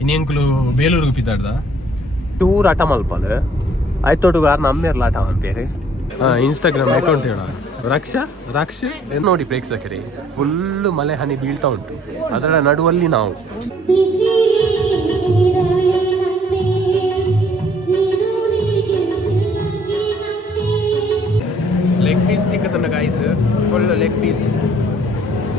ಇನ್ನೆಂಕುಲು Belur ಪಿದ್ದಾಡ್ದ tour ಆಟ ಮಲ್ಪಲ್ ಆಯ್ತೋಟು gar ನಮ್ಮೇರ್ಲ ಆಟ ಅಂತೇರಿ ಇನ್ಸ್ಟಾಗ್ರಾಮ್ ಅಕೌಂಟ್ ಹೇಳ ರಕ್ಷ ರಕ್ಷ? ನೋಡಿ ಪ್ರೇಕ್ಷಕರಿ ಫುಲ್ ಮಳೆ ಹನಿ ಬೀಳ್ತಾ ಉಂಟು. ಅದರ ನಡುವಲ್ಲಿ ನಾವು. ಲೆಗ್ ಪೀಸ್ ತಿಕ್ಕ ತನ್ನ ಗಾಯ್ಸ್ ಫುಲ್ ಲೆಗ್ ಪೀಸ್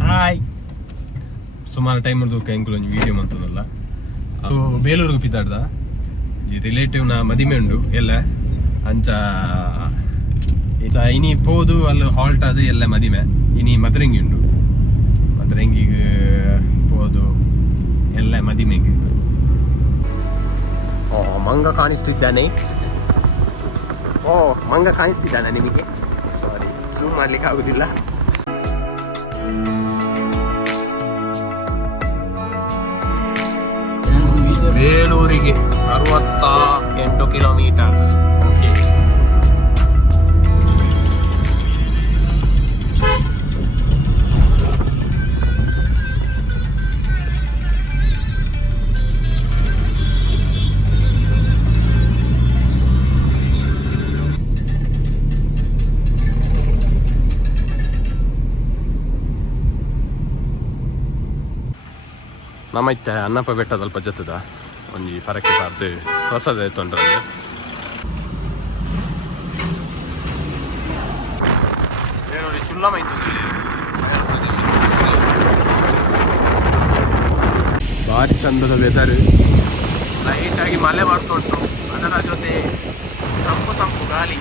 ಹಾಯ್ ಸುಮಾರು ಟೈಮ್ ಹಿಡಿದು ಕೈಂಕುಲು ಒಂಜಿ ವಿಡಿಯೋ ಮಂತದಲ್ಲ ಅದು ಬೇಲೂರಿಗೆ ಪಿತಾಡ್ದ ಈ ರಿಲೇಟಿವ್ನ ಮದಿಮೆ ಉಂಡು, ಎಲ್ಲ. ಅಂಚ ಇನಿ ಪೋದು, ಅಲ್ಲಿ ಹಾಲ್ಟ್ ಅದು ಎಲ್ಲ ಮದಿಮೆ. ಇನಿ ಮದರಂಗಿ ಉಂಡು. ಮದರಂಗಿಗೆ ಪೋದು, ಎಲ್ಲ ಮದಿಮೆಗೆ. ಓ, ಮಂಗ ಕಾಣಿಸ್ತಿದ್ದಾನೆ. ಓ, ಮಂಗ ಕಾಣಿಸ್ತಿದ್ದಾನೆ ನಿಮಗೆ? ಸಾರಿ ಜೂಮ್ ಮಾಡ್ಲಿಕ್ಕೆ ಆಗುದಿಲ್ಲ. ಬೇಲೂರಿಗೆ ಅರವತ್ತ ಎಂಟು ಕಿಲೋಮೀಟರ್ ಓಕೆ ಇತ್ತೆ ಅನ್ನಪ್ಪ ಬೆಟ್ಟದ ಅಲ್ಪ ಜತ್ತದ ಒಂಜಿ ಫರಕ್ಕೆ ಬಾರ್ದು ಹೊಸದ ತೊಂದ್ರೆ ನೋಡಿ ಚುಲ್ಲಮೈತು ಭಾರಿ ಚಂದದ ವೆದರ್ ಲೈಟ್ ಆಗಿ ಮಳೆ ಬರ್ತಾ ಉಂಟು ಅದರ ಜೊತೆ ತಂಪು ತಂಪು ಗಾಳಿ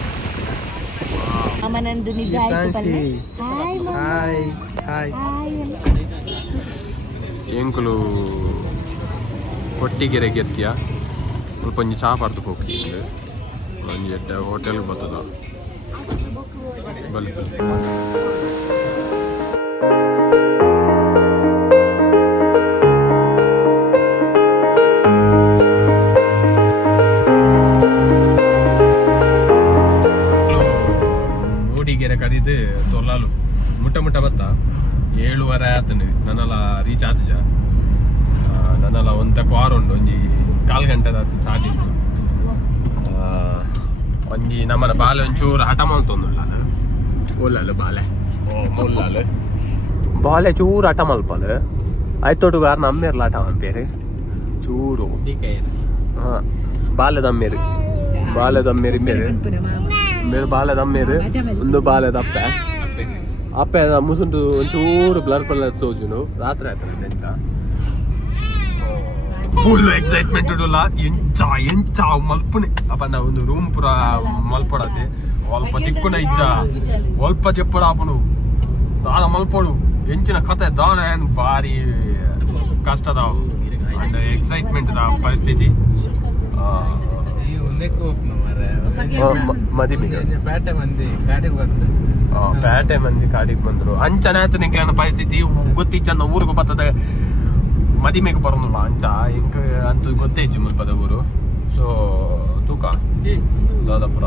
ಅಮ್ಮನಂದು ನಿಜ ಆಯ್ತು ಪಲ್ಲೆ ಹಾಯ್ ಮಮ್ಮ. ಹಾಯ್ ಹಾಯ್ ಹಾಯ್ ಎಂಕುಲು ಕೊಟ್ಟಿಗೆರೆ ಗೆತ್ತಿಯ ಸ್ವಲ್ಪ ಒಂಜಿ ಚಾ ಪರ್ದು ಹೋಗಿ ಒಂಜಿ ಎಡ್ಡ ಹೋಟೆಲ್ಗೆ ಬರ್ತದ ಬಲ್ ಬಾಲೆ ಚೂರು ಆಟ ಮಲ್ಪಲ್ ಆಯ್ತೋಟು ಆರ್ ನಮ್ಮೇರ್ಲ ಆಟ ಅಂಪೇರು ಚೂರು. ಹಾ, ಬಾಲ್ಯದ ಅಮ್ಮೇರು. ಬಾಲ್ಯದ ಅಮ್ಮೇರು ಮೇರು ಮೇರು ಬಾಲ್ಯದ ಅಮ್ಮೇರು. ಒಂದು ಬಾಲ್ಯದ ಅಪ್ಪ. ಅಪ್ಪ ಮುಸುಂಟು ಒಂಚೂರು ಬ್ಲರ್ ಬ್ಲರ್ ತೋಜುನು ರಾತ್ರಿ ಆಯ್ತು ಎಂತ? ಫುಲ್ ಎಕ್ಸೈಟ್ಮೆಂಟ್ ಉಡುಲ್ಲ ಎಂಚ ಎಂಚ, ಮಲ್ಪುನೆ. ಅಪ್ಪ ನಾವು ಒಂದು ರೂಮ್ ಪುರ ಮಲ್ಪಡತ್ತೆ. ಒಲ್ಪ ತಿಕ್ಕುನ ಇಜ್ಜ. ಒಲ್ಪ ಚೆಪ್ಪಡ ಅಪ್ಪನು ದಾನ ಮಲ್ಪಡು. ಎಂಚಿನ ಕತೆ ದಾನ ಭಾರಿ ಕಷ್ಟದ ಅಂಡ್ ಎಕ್ಸೈಟ್ಮೆಂಟ್ ಪರಿಸ್ಥಿತಿ. ಪೇಟೆ ಮಂದಿ ಗಾಡಿಗೆ ಬಂದು ಆ, ಪೇಟೆ ಮಂದಿ ಕಾಡಿಗೆ ಬಂದ್ರು. ಅಂಚನ ಆಯ್ತು ನಿಂಗೆ ಪರಿಸ್ಥಿತಿ. ಗೊತ್ತಿಚ್ಚನ್ನ ಊರಿಗೆ ಬರ್ತದ. ಮದಿಮೆಗೆ ಬರೋದಿಲ್ಲ ಅಂಚ. ಹಿಂಗ ಅಂತೂ ಗೊತ್ತೇ ಇಜ್ಜು ಮುಲ್ಪದ ಊರು. ಸೊ ತೂಕ. ದಾದಾಪುರ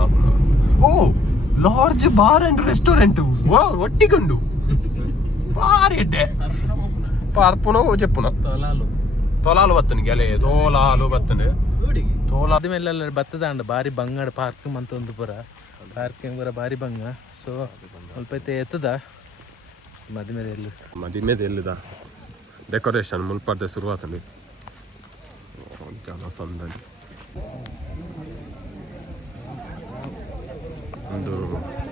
ಓ ಲಾರ್ಜ್ ಬಾರ್ ಅಂಡ್ ರೆಸ್ಟೋರೆಂಟ್. ಒಟ್ಟಿಗೊಂಡು. ಬಾರಿ ಎಡ್ಡೆ ಪಾರ್ಪುಣ ಜಪ್ಪುಣ ತೊಲಾಲು. ತೊಲಾಲು ಬತ್ತನು ಗೆಲೆ ತೋಲಾಲು ಬತ್ತನು. ತೋಲ ಅದ್ಮೇಲೆ ಬತ್ತದ ಅಂಡ ಬಾರಿ ಬಂಗಡ ಪಾರ್ಕ್ ಅಂತ ಒಂದು ಪುರ. ಪಾರ್ಕಿಂಗ್ ಪುರ ಬಾರಿ ಬಂಗ. ಸೊ ಸ್ವಲ್ಪ ಎತ್ತದ? ಮದ್ಮೇಲೆ ಎಲ್ಲಿ. ಮದಿಮೆದ ಎಲ್ಲಿದ? ಡೆಕೋರೇಷನ್ ಮುಲ್ಪರ್ದೆ ಶುರುವಾತಲ್ಲಿ. ಜನ ಸಂದಡಿ ಒಂದು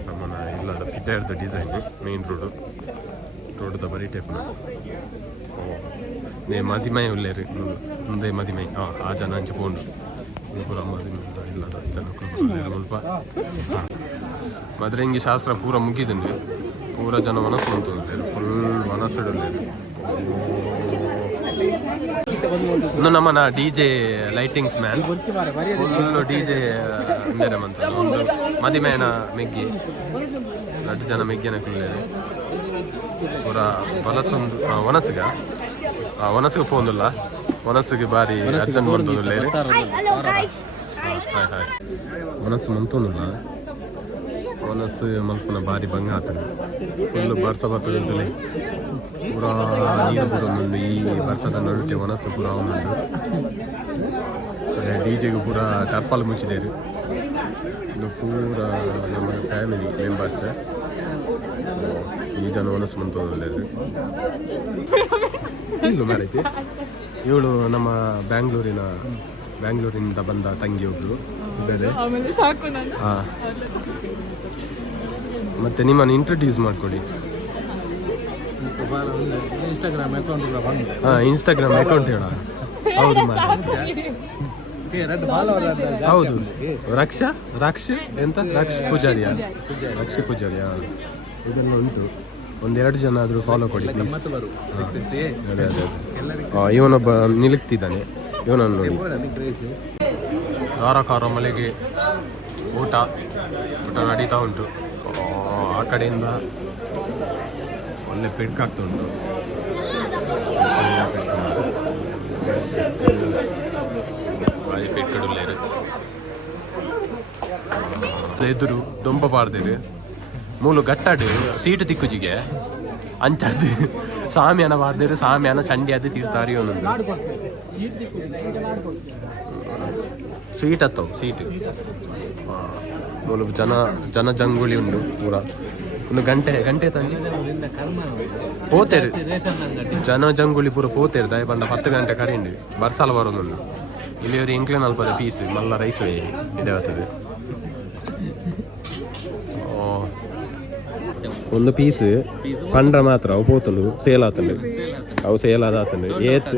ನಮ್ಮನ ಇಲ್ಲದ ಪಿಟೇರ್ದ ಡಿಸೈನ್ ಮೇನ್ ರೋಡು ರೋಡ್ದ ಬರೀ ಟೈಪ್ ಓ, ನೇ ಮದಿಮೈ ಉಳ್ಳೇರಿ ಮುಂದೆ ಮದಿಮೈ. ಹಾಂ ಆ ಜನ ಹಂಚಿ ಪೋಂಡು ಪೂರ ಮದುವೆ ಇಲ್ಲದ ಜನ ಮುಲ್ಪ ಮದ್ರಂಗಿ ಶಾಸ್ತ್ರ ಪೂರ ಮುಗಿದನು. ಪೂರ ಜನ ಮನಸ್ಸು ಬಂತು ಫುಲ್ ಮನಸ್ಸು ಇನ್ನು ನಮ್ಮನ D J lightings man full D J ಮೇರೆ ಮಂತ ಒಂದು ಮದಿಮೇನ ಮೆಗ್ಗಿ. ಜನ ಮೆಗ್ಗಿನ ಕುಳ್ಳೇರು. ಪೂರ ವನಸೊಂದು ವನಸ್ಗ ವನಸ್ಗೆ ಪೋಂದುಲ್ಲ ವನಸ್ಸಿಗೆ ಬಾರಿ. ಹಾಯ್ ಹಾಯ್ ಮನಸ್ಸು ಮಂತೋನುಲ್ಲ ಮನಸ್ಸು ಮಲ್ಪನ ಬಾರಿ ಭಂಗ ಆತನ ಫುಲ್ ಬರ್ಸ ಬರ್ತದೆ ಪೂರ ನೀರು ಒಂದು ಈ ಬರ್ಸದ ನಡುಟೆ ಮನಸ್ಸು ಪೂರ ಅವನುಂಡು ಡಿ ಜೆಗೂ ಪೂರ ಮುಚ್ಚಿದೆ ಮುಚ್ಚಿದೇರು ಇದು ಪೂರ ನಮ್ಮ ಫ್ಯಾಮಿಲಿ ಮೆಂಬರ್ಸ್ ಈ ಜನ ಮನಸ್ಸು ಮಂತೋದಲ್ಲೇರು ಇಲ್ಲ ಮಾಡೈತಿ ಇವಳು ನಮ್ಮ ಬ್ಯಾಂಗ್ಳೂರಿನ ಬ್ಯಾಂಗ್ಳೂರಿಂದ ಬಂದ ತಂಗಿ ಸಾಕು ನಾನು. ಹಾ. ಮತ್ತೆ ನಿಮ್ಮನ್ನು ಇಂಟ್ರೊಡ್ಯೂಸ್ ಮಾಡ್ಕೊಡಿ. ಇನ್ಸ್ಟಾಗ್ರಾಮ್ ಅಕೌಂಟ್ ಹಾ ಇನ್ಸ್ಟಾಗ್ರಾಮ್ ಅಕೌಂಟ್ ಹೇಳ. ಹೌದು ಹೌದು. ರಕ್ಷಾ ರಾಕ್ಷಿ ಎಂತ? ರಕ್ಷ ಪೂಜಾರಿಯ? ರಕ್ಷ ಪೂಜಾರಿಯಾ? ಇದೆಲ್ಲ ಉಂಟು. ಒಂದೆರಡು ಜನ ಆದರೂ ಫಾಲೋ ಕೊಡಿ ಇವನೊಬ್ಬ ನಿಲುಕ್ತಿದ್ದಾನೆ. ಇವನನ್ನು ನೋಡಿ. ಮಳೆಗೆ ಊಟ ಊಟ ನಡೀತಾ ಉಂಟು. ಆ, ಕಡೆಯಿಂದ ಒಳ್ಳೆ ಪೆಟ್ಕಾಗ್ತಾ ಉಂಟು. ಬಾರಿ ಎದುರು ದೊಂಬ ಪಾಡ್ದೇರು ಮೂಲು ಗಟ್ಟಾಡು, ಸೀಟು ತಿಕ್ಕುಜಿಗೆ. ಅಂಚದ್ದು ಸಾಮ್ಯಾನ ಬಾರ್ದಿರು, ಸಾಮ್ಯಾನ ಚಂಡಿ ಅದು ತೀರ್ತಾರಿ ಒಂದೊಂದು ಸೀಟ್ ಹತ್ತವು, ಸೀಟ್. ಮೂಲು ಜನ ಜನ ಜಂಗುಳಿ ಉಂಡು ಪೂರ. ಒಂದು ಗಂಟೆ ಗಂಟೆ ತಂದು ಪೋತೇರು. ಜನ ಜಂಗುಳಿ ಪೂರ ಪೋತೇರು. ದಯ ಪಂಡ ಹತ್ತು ಗಂಟೆ ಕರೆಂಡು. ಬರ್ಸಾಲ ಬರೋದು ಇಲ್ಲಿ ഒരു ಇಂಕ್ಲೇನ್ ಅಲ್ಪದ ಪೀಸ್ ಮಲ್ಲ ರೈಸ್ ಇದೆ ಆಗ್ತದೆ ಒಂದು ಪೀಸ್ ಪಂಡ್ರ ಮಾತ್ರ ಅವು ಪೋತಲು ಸೇಲ್ ಆತಲ್ಲ ಅವು ಸೇಲ್ ಆದ ಆತಂಡು. ಏತ್.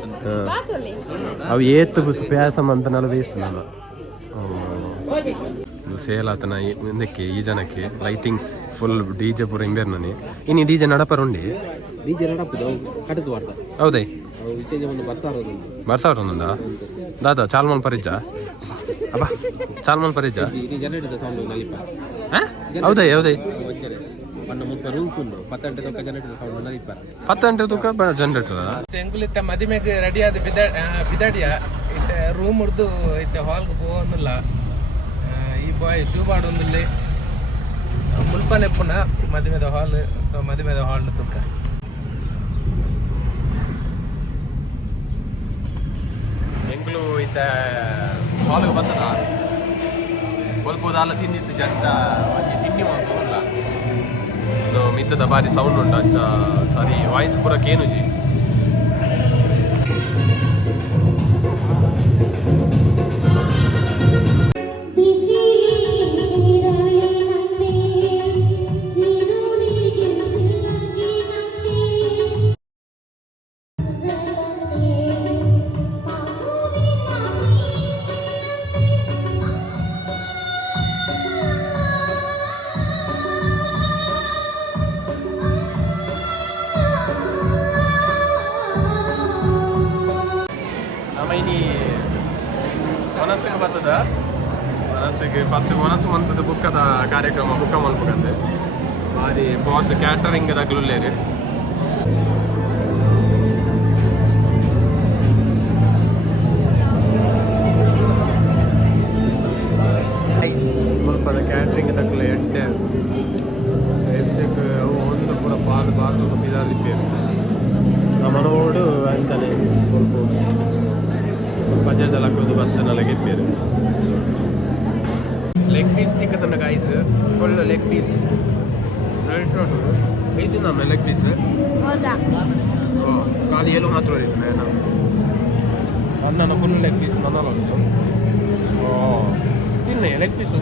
ಅವು ಏತ್ ಪ್ಯಾಸಮ್ ಅಂತ ನಾನು ವೇಸ್ಟ್ ನಾನು ಸೇಲ್ ಆತನ ಇದಕ್ಕೆ ಈ ಜನಕ್ಕೆ ಲೈಟಿಂಗ್ಸ್ ಫುಲ್ ಡಿ ಜೆ ಪೂರ ಹಿಂಬೇರ್ ನನಿ ಇನ್ನು ಡಿ ಜೆ ನಡಪರ ಉಂಡಿ? ಡಿಜೆ ನಡಪುದು ಕಡದು ವಾರ್ತ ಹೌದೇ? ಅವು ವಿಶೇಷ ಒಂದು ಬರ್ತಾ ಒಂದೊಂದ ದಾದ ಚಾಲ್ಮನ್ ಪರಿಜ ಅಬ್ಬಾ ಚಾಲ್ಮನ್ ಪರಿಜ? ಹೌದೇ ಹೌದೇ. ಪಂಡ ರೂಮ್ ರೂಲ್ಸ್ ಉಂಡು ಪತ್ತಂಟೆ ತಕ್ಕ ಜನರೇಟರ್ ಸೌಂಡ್ ನಲಿಪ. ಹತ್ತು ಗಂಟೆ ತೂಕ ಜನರೇಟರ್ ಸೆಂಗುಲಿತ್ತ ಮದಿಮೆಗೆ ರೆಡಿ ಆದ ಬಿದ ಬಿದಡಿಯ ಇತ್ತ ರೂಮ್ ಉಡ್ದು ಇತ್ತ ಹಾಲ್ಗೆ ಹೋಗೋನಿಲ್ಲ ಈ ಬಾಯ್ ಶೂ ಬಾಡೊಂದಿಲ್ಲಿ ಮುಲ್ಪನೆ ಪುನಃ ಮದಿಮೆದ ಹಾಲ್ ಸೊ ಮದಿಮೆದ ಹಾಲ್ ತುಕ್ಕ ಎಂಗ್ಳು ಇತ್ತ ಹಾಲ್ಗೆ ಬರ್ತದ? ಬಲ್ಬೋದಲ್ಲ ತಿಂದಿತ್ತು ಜಂತ ಒಂಜಿ ತಿಂಡಿ ಮಾಡ್ಬೋದಲ್ಲ ಅದು ಮಿತ್ತದ ಬಾರಿ ಸೌಂಡ್ ಉಂಟು ಅಂಚ ಸರಿ ಮನಸ್ಸಿಗೆ ಫಸ್ಟ್ ಮನಸ್ಸು ಮಂತದ ಬುಕ್ಕದ ಕಾರ್ಯಕ್ರಮ ಬುಕ್ಕ ಮಲ್ಪಕಂದೆ ಬಾರಿ ಬಾಸ್ ಕ್ಯಾಟರಿಂಗ್ ದಗ್ಲುಲ್ಲೇರಿ ಲೆಗ್ ಪೀಸ್ ತಿಕ್ಕತನ ಗಾಯ್ಸ್ ಫುಲ್ ಲೆಗ್ ಪೀಸ್ ಹೇಳ್ತೀನಿ ನಮ್ಮ ಲೆಗ್ ಪೀಸ್ ಹೌದಾ ಖಾಲಿ ಏನು ಮಾತ್ರ ನಾನು ಅನ್ನನ ಫುಲ್ ಲೆಗ್ ಪೀಸ್ ಮನಲ್ಲ ಓ ತಿನ್ನೆ ಲೆಗ್ ಪೀಸ್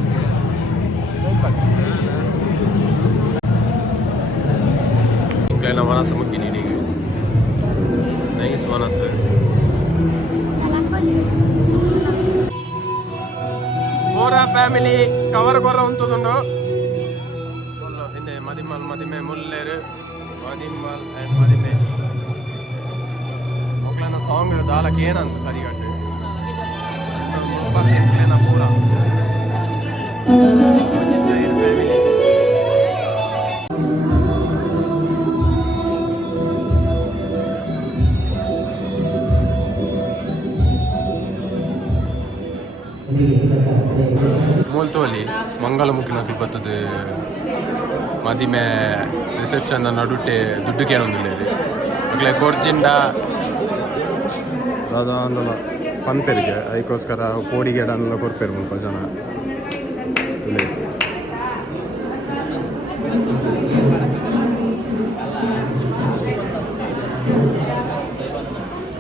ಇಂಕೈನ ಮನಸ್ಸು ಮುಗ್ಗಿ ನೀಡಿಗೆ ನೈಸ್ ಮನಸ್ಸು ಪೂರ ಫ್ಯಾಮಿಲಿ ಕವರ್ ಕೊರ ಉಂಟುದುಂಡು ಮದಿಮಲ್ ಮದಿಮೆ ಮುಲ್ಲೇರು ಮದಿಮಲ್ ಆ್ಯಂಡ್ ಮದಿಮೆ ಮಕ್ಕಳನ್ನ ಸಾಂಗ್ ದಾಲಕ್ಕೆ ಏನಂತ ಸರಿಗಟ್ಟು ಎಂಟ್ಲೇನ ಪೂರ ಮೂಲ್ತೋಲಿ ಮಂಗಳಮುಖಿನ ಬರ್ತದ ಮದಿಮೆ ರಿಸೆಪ್ಷನ್ ನಡುಟೆ ದುಡ್ಡು ಕೇಳೊಂದಿಲ್ಲ ಮಕ್ಕಳ ಕೊರ್ಜಿಂಡ ಅದೊಂದು ಪನ್ಪೆರಿಗೆ ಅದಕ್ಕೋಸ್ಕರ ಕೋಡಿ ಗಿಡನೆಲ್ಲ ಕೊಡ್ಪೇರು ಮುಲ್ಪ ಜನ. ಇಲ್ಲಿ.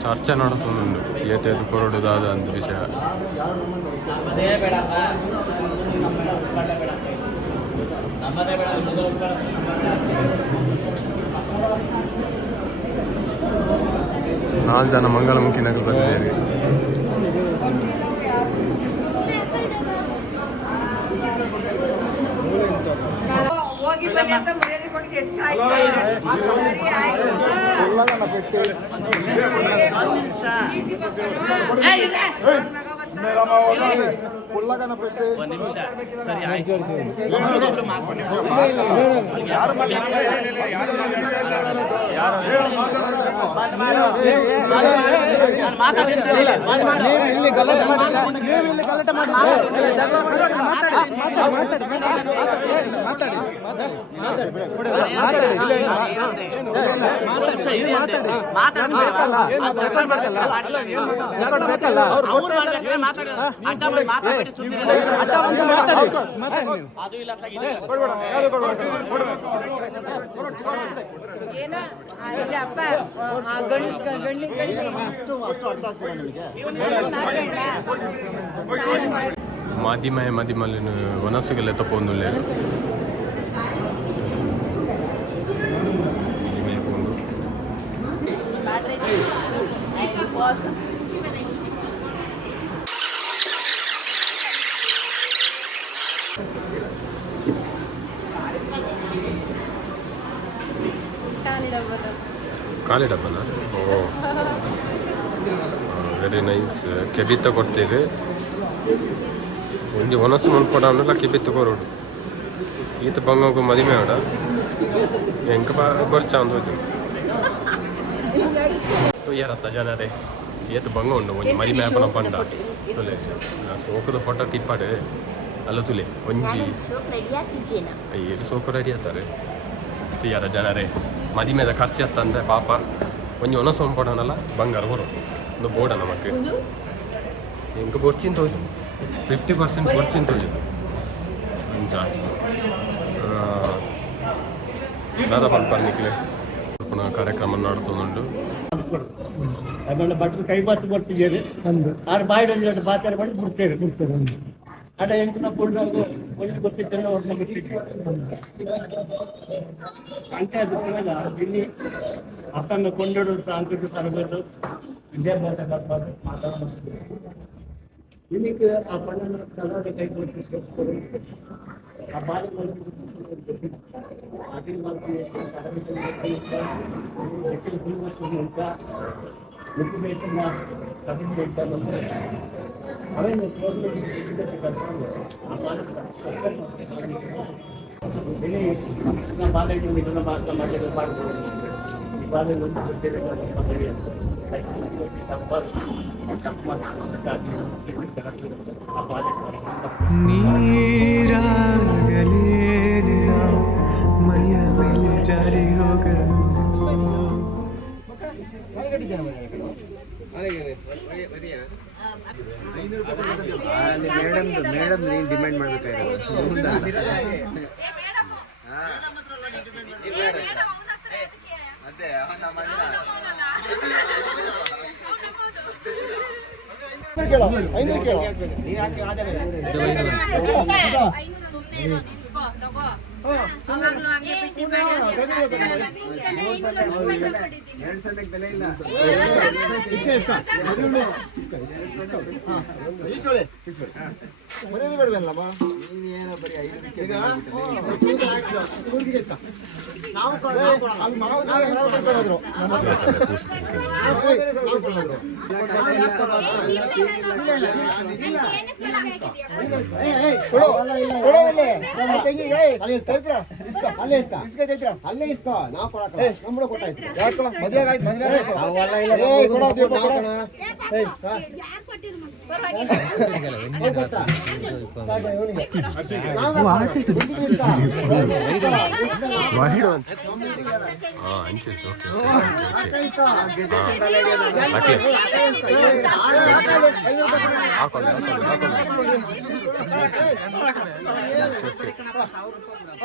ಚರ್ಚೆ ನಡುತ್ತುಂಡು ಏತೇತು ಕೊರಡುದಾದ ಅಂತ ವಿಷಯ. ನಾಲ್ಕು ಜನ ಮಂಗಳಮುಖಿನಾಗ ಬಂದಿದ್ದೇವೆ ಹೋಗಿ ಬನ್ನಿ ಅಂತ ಮರ್ಯಾದೆ ಕೊಟ್ಟಿಗೆ ಹೆಚ್ಚಾಯ್ತು. ಸರಿ ಆಯ್ತು DC ಬರ್ತಾನೋ? ಮಗ ಬರ್ತಾನೋ? ಏನೋ ಇಲ್ಲ ಅಪ್ಪ ಆ, ಮಾಧ್ಯಮ ಗಂಡಿನ ಕಡೆ ಖಾಲಿ ಡಬ್ಬಲ್ಲ ಓ ವೆರಿ ನೈಸ್ ಕೆಬಿತ್ತ ಒಂದು ಒಂಜಿ ಒನಸು ಮನ್ಪಡ ಅನ್ನಲ್ಲ ಕೆಬಿ ತಗೋರೋಡು ಈತ ಬಂಗೋಗು ಮದಿಮೆ ಆಡ ಹೆಂಗ ಬರ್ಚ ಅಂದೋದು ತುಯ್ಯಾರತ್ತ ಜನರೇ. ಏತು ಬಂಗ ಉಂಡು ಒಂಜಿ ಮರಿ ಮ್ಯಾಪನ ಪಂಡ ತುಲೆ. ಸೋಕದ ಫೋಟೋ ಟಿಪ್ಪಾಡು ಅಲ್ಲ ತುಲೆ ಒಂಜಿ. ಏಳು ಸೋಕು ರೆಡಿ ಆತಾರೆ ತುಯ್ಯಾರ ಜನರೇ. ಮದಿಮೆದ ಖರ್ಚು ಎತ್ತಂದ್ರೆ ಪಾಪ. ಒಂಜಿ ಒನಸು ಮನ್ಪಡನಲ್ಲ ಬಂಗಾರ ಬರು. ಒಂದು ಬೋರ್ಡ ನಮಕ್. ಎಂಕ ಬೊರ್ಚಿನ ತೋಜು ಫಿಫ್ಟಿ ಪರ್ಸೆಂಟ್ ಬೊರ್ಚಿನ ತೋಜು ಅಂಚ ದಾದ ಪಲ್ಪ ನಿಕ್ಲೆ ಪುನಃ ಕಾರ್ಯಕ್ರಮ ನಡ್ತುಂಡು ಅದನ್ನ ಕೈ ಬಾತು ಬರ್ತಿದ್ದೇವೆ. ಆರು ಬಾಯಿ ಒಂದು ಎರಡು ಬಾಚಾರ ಮಾಡಿ ಬಿಡ್ತೇವೆ ಬಿಡ್ತೇವೆ. అట ఎంకున్న పొడి పొడిని గుర్తించండి ఒడిని గుర్తించండి అంటే అది కూడా దీన్ని అక్కడ కొండడు సాంకేతిక తరగతులు విద్యాభ్యాస తత్వాలు మాట్లాడడం దీనికి ఆ పండుగ కలవాడి కై గుర్తించుకోవడం ఆ బాల్య అది మనకి ఇంకా ముక్కు పెట్టిన కథ పెట్టాలి ಕೊಟ್ಟಿಸ್ಕೊಂಡು ಆ ಬಾರಿ ಅದಿನ ಬಗ್ಗೆ ಮುಖ್ಯ ಬೇಕನ್ನ ಕಡಿಮೆ ಬೇಕಾದಂದ್ರೆ ಅವೇನು ಬಾಲೆಗೆ ಇದನ್ನ ಮಾತ್ರ ಮಾಡಿದ್ರೆ ಮಾಡ್ಬೋದು ಈ ಬಾಲೆ ಒಂದು ಗೊತ್ತಿದೆ ಮದುವೆ ತಪ್ಪ ತಪ್ಪು ಮಾಡಿ ಆ ಬಾಲೆ ನೀರಾಗಲೇನಿರ ಮೈಯ ಮೇಲೆ ಜಾರಿ ಹೋಗಲು ಐನೂರು ಅಲ್ಲೇ ಇಸ್ಕೋ ನಾವು ಕೊಡಕ ನಮ್ದು ಕೊಟ್ಟಾಯ್ತು ಯಾಕೋ ಮದ್ವೆ ಆಯ್ತು ಮದ್ವೆ ಆಯ್ತು ಕೊಡೋ ದೀಪ ಕೊಡೋ ಕೊಟ್ಟ. ಸಾಕು, ಇವ್ನಿಗೆ. ನಾವು ಇಸ್ಕೋ. ಅಂತ ಓಕೆ ಆಟ ಇಸ್ಕೋ. ಹಾಕೊಳ್ಳಿ ಹಾಕೊಳ್ಳಿ ಹಾಕೊಳ್ಳಿ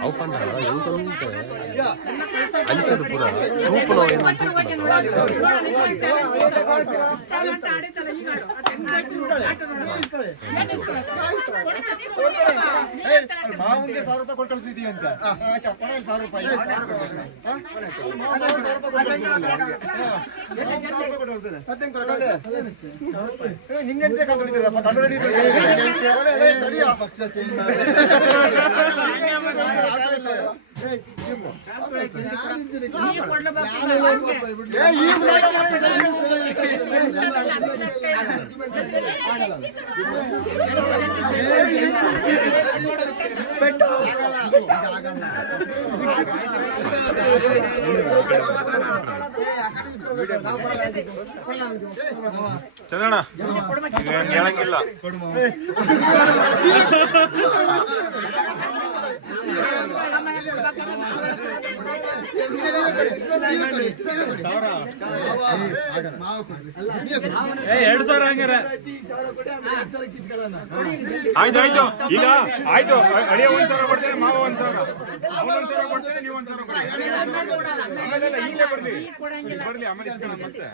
ಅವು ಕಂಡ ಎಂತ ಅಂಚದು ಪುರ ಮಾವನ್ಗೆ ಸಾವಿರ ರೂಪಾಯಿ ಕೊಟ್ಟು ಅಂತ ಆಯ್ತಾ ಕೊಡ ಸಾವಿರ ರೂಪಾಯಿ ನಿನ್ನೆ ಕಂಡು ಹಿಡಿದಿದ್ದಪ್ಪ, ಕಂಡು ಚಂದ್ರಣ್ಣ ಹೇಳಂಗಿಲ್ಲ. ಎರಡು ಸಾವಿರ ಹಂಗಾರೆ. ಆಯ್ತು ಆಯ್ತು. ಈಗ ಆಯ್ತು. ಅಡಿಯ ಒಂದ್ ಸಾವಿರ ಕೊಡ್ತೇನೆ ಮಾವ ಒಂದ್ ಸಾವಿರ. ಒಂದ್ ಸಾವಿರ ಕೊಡ್ತೇನೆ ನೀವು ಒಂದ್ ಸಾವಿರ ಈಗಲೇ ಬರ್ಲಿ. ಬರ್ಲಿ ಆಮೇಲೆ ಇಸ್ಕೊಳ್ಳೋಣ ಮತ್ತೆ.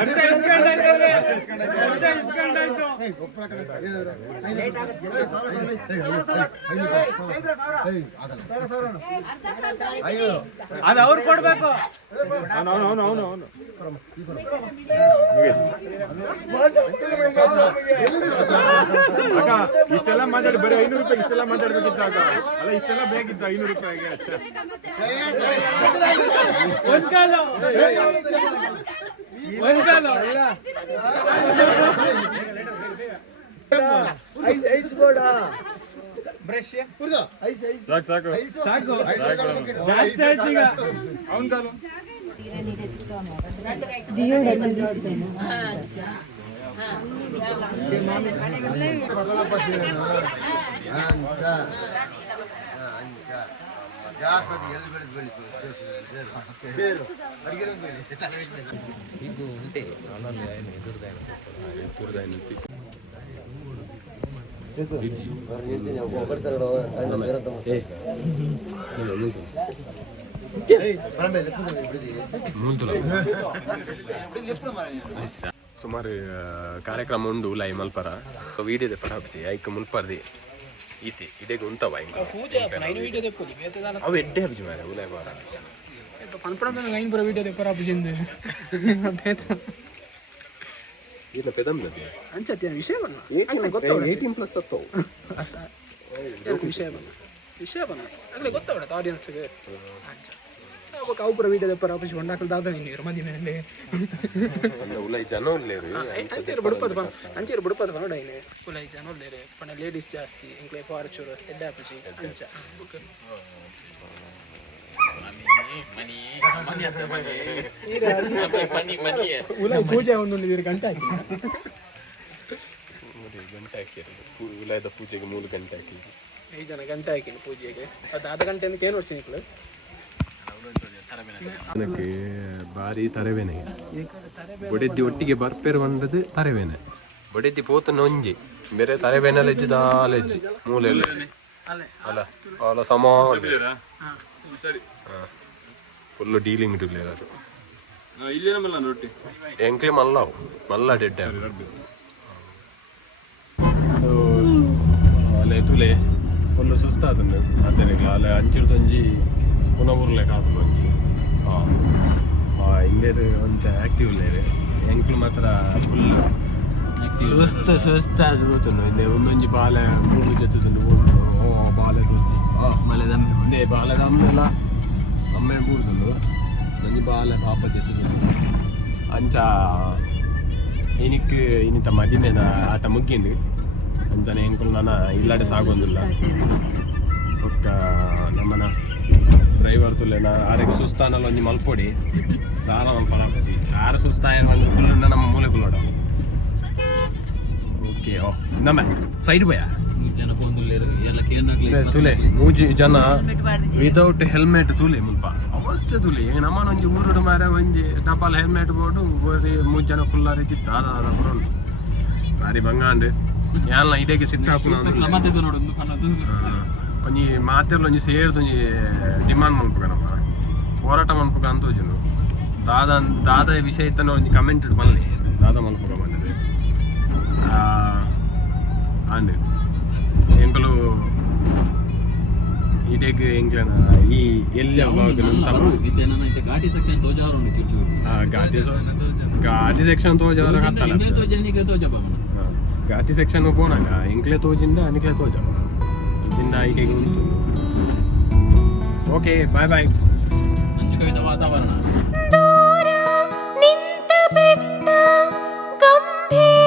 ಅರ್ಧ ಇಸ್ಕೊಂಡಾಯ್ತು ಅರ್ಧ ಇಸ್ಕೊಂಡಾಯ್ತು ಅದು ಅವ್ರು ಕೊಡ್ಬೇಕು ಅಕ್ಕ ಇಷ್ಟೆಲ್ಲ ಮಾತಾಡಿ ಬರೀ ಐನೂರು ರೂಪಾಯಿ ಇಷ್ಟೆಲ್ಲ ಮಾತಾಡ್ಬೇಕಿತ್ತ ಅಕ್ಕ ಅಲ್ಲ ಇಷ್ಟೆಲ್ಲ ಬೇಕಿತ್ತು ಐನೂರು ರೂಪಾಯಿಗೆ ಅಷ್ಟೇ ಒಂದ್ ಐಸ್ ಕಾಲು ಬ್ರಷ್ ಸಾಕು ಸಾಕು ಸಾಕು ಜಾಸ್ತಿ ಆಯ್ತು ಈಗ ಅವನ್ ಕಾಲು ಸುಮಾರು ಕಾರ್ಯಕ್ರಮ ಉಂಡು ಲೈ ಮಲ್ಪರ. ವೀಡಿಯೋದ ಹಾಕ್ತಿ ಐಕ್ ಮುಲ್ಪರ್ದಿ. ಈತಿ ಇದೇ ಉಂಟವ ಅವು ಎಡ್ಡೆ ಹಬ್ಜಿ ಮಾರೆ ಉಲೈ ಬಾರ ಇಲ್ಲ ಪೆದಂಬದಿ ಏಯ್ಟೀನ್ ಪ್ಲಸ್ ಹತ್ತವು ವಿಷಯ ಬಂದ ವಿಷಯ ಬಂದ ಅಗ್ಲೇ ಗೊತ್ತಾಗ್ಬಿಡತ್ತೆ ಆಡಿಯನ್ಸ್ಗೆ ಅವಾಗ ಅವು ಪುರ ವೀಡಿಯೋದ ಪರ ಆಫೀಸ್ ಹೊಂಡಾಕಲ್ ದಾದ ನೀರು ಮದಿ ಮೇಲೆ. ಉಲಾಯಿ ಜನ ಉಲ್ಲೇರು ಅಂಚೇರು ಬುಡಪದ ಅಂಚೇರು ಬುಡಪದ ಉಲೈ ಜನ ಉಲ್ಲೇರೆ ಪಣ ಲೇಡೀಸ್ ಜಾಸ್ತಿ. ಇಂಕ್ಲೆ ಫಾರ್ಚೂರ್ ಎಡ್ಡ ಆಫೀಸ್. ಅಂಚ. ಪೂಜೆ ಒಂದು ಗಂಟೆ ಹಾಕಿ ಗಂಟೆ ಹಾಕಿರು ಉಲಾಯದ ಪೂಜೆಗೆ ಮೂರು ಗಂಟೆ ಹಾಕಿ ಐದು ಜನ ಗಂಟೆ ಹಾಕಿನಿ ಪೂಜೆಗೆ ಅದು ಅರ್ಧ ಗಂಟೆ ಏನು ವರ್ಷ ಅದಕ್ಕೆ ಬಾರಿ ತರವೇನೆ. ಬೊಡೆದ್ದಿ ಒಟ್ಟಿಗೆ ಬರ್ಪೇರು ಬಂದದ್ದು ತರವೇನೆ. ಬೊಡೆದ್ದಿ ಪೋತನ ಒಂಜಿ ಬೇರೆ ತರವೇನೆಲ್ಲ ಇದ್ದಿದ್ದ ಆಲೆಜ್ಜಿ ಮೂಲೆಲ್ಲ ಅಲ್ಲ ಅಲ್ಲ ಸಮ ಫುಲ್ ಡೀಲಿಂಗ್ ಇರಲಿಲ್ಲ ಅದು. ಎಂಕ್ಲಿ ಮಲ್ಲವು ಮಲ್ಲ ಡೆಡ್ಡೆ ಅಲೆ ತುಲೆ ಫುಲ್ಲು ಸುಸ್ತಾತಂಡು ಅತ್ತನಿಗೆ ಅಲೆ ಅಂಚಿಡ್ದು ಒಂಜಿ ಪುನಃ ಊರ್ಲೆಕ್ ಆತದ ಒಂಜಿ ಹಿಂದೇದು ಒಂದು ಆಕ್ಟಿವ್ ಲೇರೆ ಎಂಕ್ಲು ಮಾತ್ರ ಫುಲ್ ಸುಸ್ತ ಸುಸ್ತ ಅದು ಗೊತ್ತುಂಡು ಹಿಂದೆ ಒಂದೊಂಜಿ ಬಾಲೆ ಮೂರು ಜೊತೆ ಓ ಬಾಲೆ ತೋಜಿ ಮಲೆದಮ್ಮೆ ಒಂದೇ ಬಾಲೆದಮ್ಮೆಲ್ಲ ಅಮ್ಮೆ ಮೂರ್ದಲ್ಲು ನಂಜಿ ಬಾಲೆ ಪಾಪ ಜೊತೆ ಅಂಚ ಇನಿಕ್ ಇನ್ನಿತ ಮದಿಮೆದ ಆಟ ಮುಗ್ಗಿಂದು. ಅಂಚನೆ ಎಂಕುಲು ನನ್ನ ಇಲ್ಲಾಡೆ ಸಾಗೊಂದಿಲ್ಲ. ಒಕ್ಕ ನಮ್ಮನ ಡ್ರೈವರ್ ತುಲೆನ ಆರಕ್ಕೆ ಸುಸ್ತಾನಲ್ಲ ಒಂಜಿ ಮಲ್ಪೊಡಿ ದಾರ ಮಲ್ಪಲ ಆರ ಸುಸ್ತಾಯ ನಮ್ಮ ಮೂಲೆ ಕುಲ್ಲೋಡ ಓಕೆ ಓ, ನಮ್ಮ ಸೈಡ್ ಬಯ್ಯ ತುಲೆ ಮೂಜಿ ಜನ ವಿದೌಟ್ ಹೆಲ್ಮೆಟ್ ತುಲೆ ಮುಲ್ಪ. ಅವಸ್ಥೆ ತುಲೆ ನಮ್ಮನ ಒಂಜಿ ಊರುಡು ಮಾರ ಒಂಜಿ ಡಬಲ್ ಹೆಲ್ಮೆಟ್ ಬೋಡು ಬೋಡಿ ಮೂಜ್ ಜನ ಫುಲ್ಲಾರಿ ಚಿತ್ತ ಆದ ಬರೋನು ಬಾರಿ ಬಂಗಾಂಡ್. ಯಾನ್ಲ ಇಡೆಗೆ ಅನ್ನೋದು ಒಂಜಿ ಮಾತೆಲ್ಲ ಒಂಜಿ ಸೇರ್ದು ಒಂಜಿ ಡಿಮಾಂಡ್ ಮನ್ಪುಗ ನಮ್ಮ. ಹೋರಾಟ ಮನ್ಪುಗ ಅಂತ ಹೋಜನು ದಾದ ದಾದ ವಿಷಯ ಇತ್ತನ ಒಂಜಿ ಕಮೆಂಟ್ ಮಲ್ಲೆ ದಾದ ಮನ್ಪುಗ ಬಂದಿದೆ. ಅಂಡ್ ಎಂಕಲು ಇಡೆಗ್ ಎಂಕ್ಲೆನ ಈ ಎಲ್ಲಿ ಬರು ಇದೇನ ಇತ್ತೆ ಘಾಟಿ ಸೆಕ್ಷನ್ ತೋಜಾರು ಉಂಡು ಚೂರು ಘಾಟಿ ಘಾಟಿ ಸೆಕ್ಷನ್ ತೋಜವರ ಇಂಗ್ಲೇ ಕತ್ತಲ್ಲ ತೋಜ ನಿಗ್ಲೇ ತೋಜ ಬಾಮನ ಘಾಟಿ ಸೆಕ್ಷನ್ ಪೋನಾಗ ಎಂಕ್ಲೆ ತೋಜಿಂದ ಅನಿಕ್ಲೆ ತೋಜ ಇದರಿಂದ ಈಗೆಗೆ ಉಂಟು ಓಕೆ ಬಾಯ್ ಬಾಯ್ ಮಂಜು ಕವಿದ ವಾತಾವರಣ ದೂರ ನಿಂತ ಬೆಟ್ಟ ಗಂಭೀರ